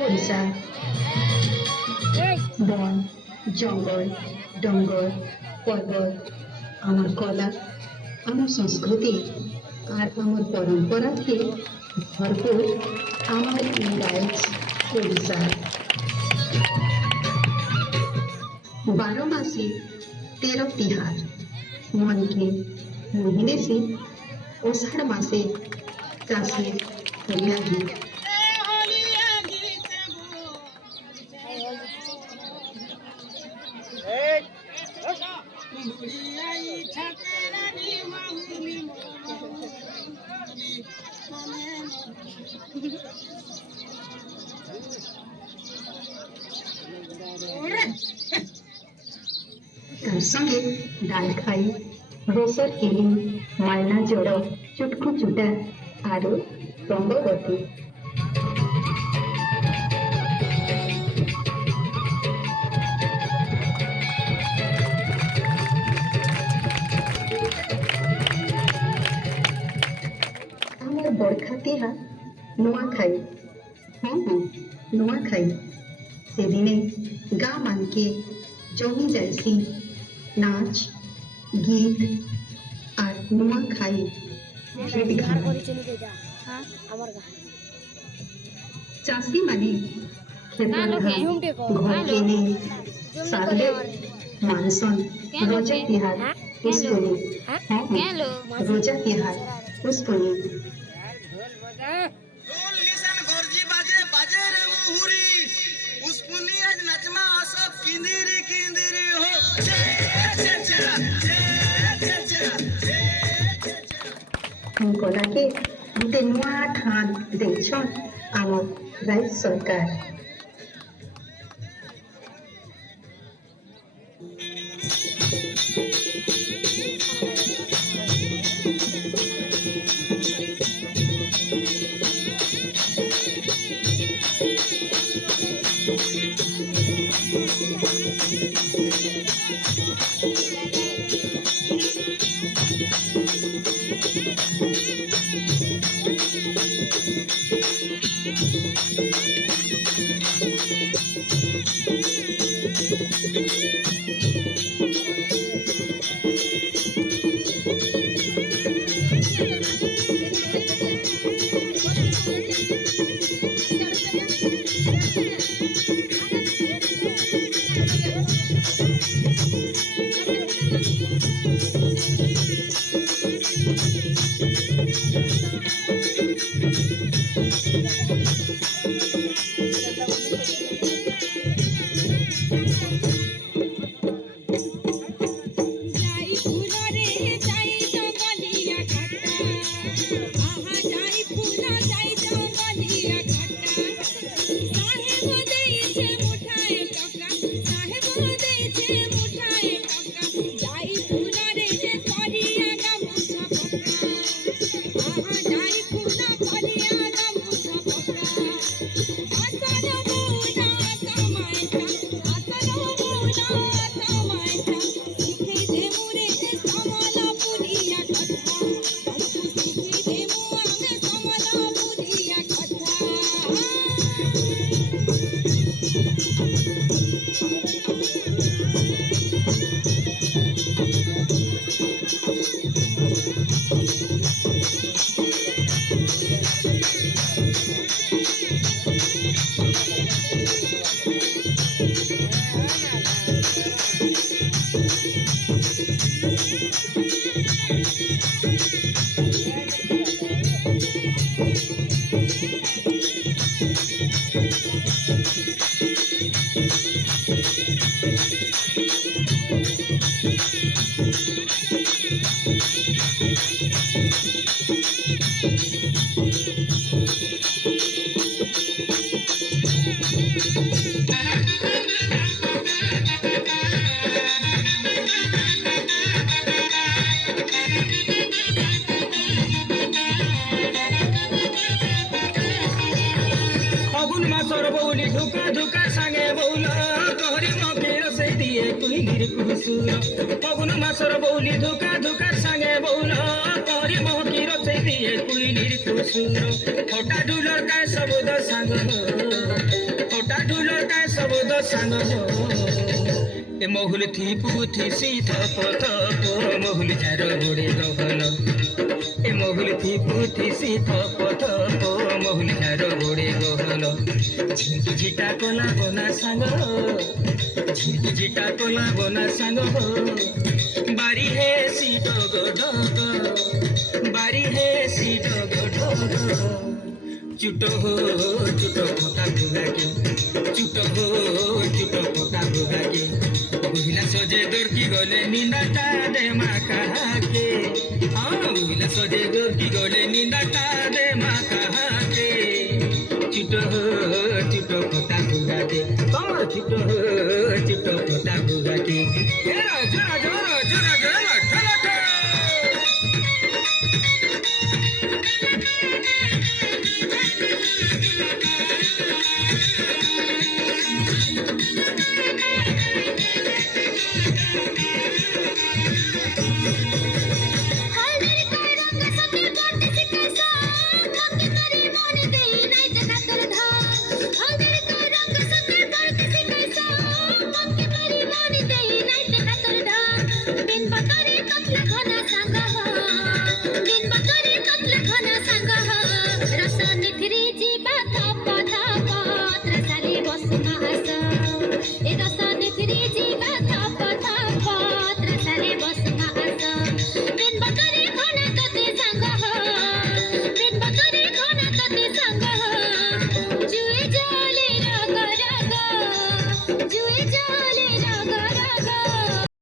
ওড়িশা বন জঙ্গল ডঙ্গর পর্বত আমার কলা আমার সংস্কৃতি আর আমার পরম্পরাকে ভরপুর আমার এই রাজ্য ওড়িশা 12 मासे 13 तिहार मन के महीने से आषाढ़ मासे चाषे हरिया गीत तार संगे डाल खाई रोसर केली मालना जोड़ चुटकु चुटा आरो रंगवती आमार बड़खा तिहार नुआ खाई हाँ नुआ खाई से दिने गाँ मान के जमी जायसी नाच गीत और नुआ खाई चाषी माने घर केने साले मानसन रोजा तिहार पुष्पनी रोजा तिहार पुष्पनी गला के गोटे नुआ ठान देछन आम राज्य सरकार फगुन मासर बौली धुका धुका सांगे बौल तोरी महकी रचे दिए कुइलीर कुसुर फटा डुलर काय सबद सांग सांग हो ए महुल थी पुथी सीथ पथ महुल जार गोडे गहल ए महुल थी पुथी सीथ पथ महुल जार गोडे गहल झिंकी झिटा कोला गोना सांग झिंकी झिटा कोला गोना सांग हो बारी हे सीट गोड बारी हे सीट गोड चुट हो चुट पोता भुगाके चुट हो चुट पोता भुगाके बुहिला सजे दर्की गले निंदाटा दे मा कहाके बुहिला सजे दर्की गले निंदाटा दे मा कहाके चुट हो चुट पोता भुगाके चुट हो चुट पोता भुगाके जोरा जोरा जोरा जोरा जोरा ठलक दिन बकरे कतला घना सांगा हो दिन बकरे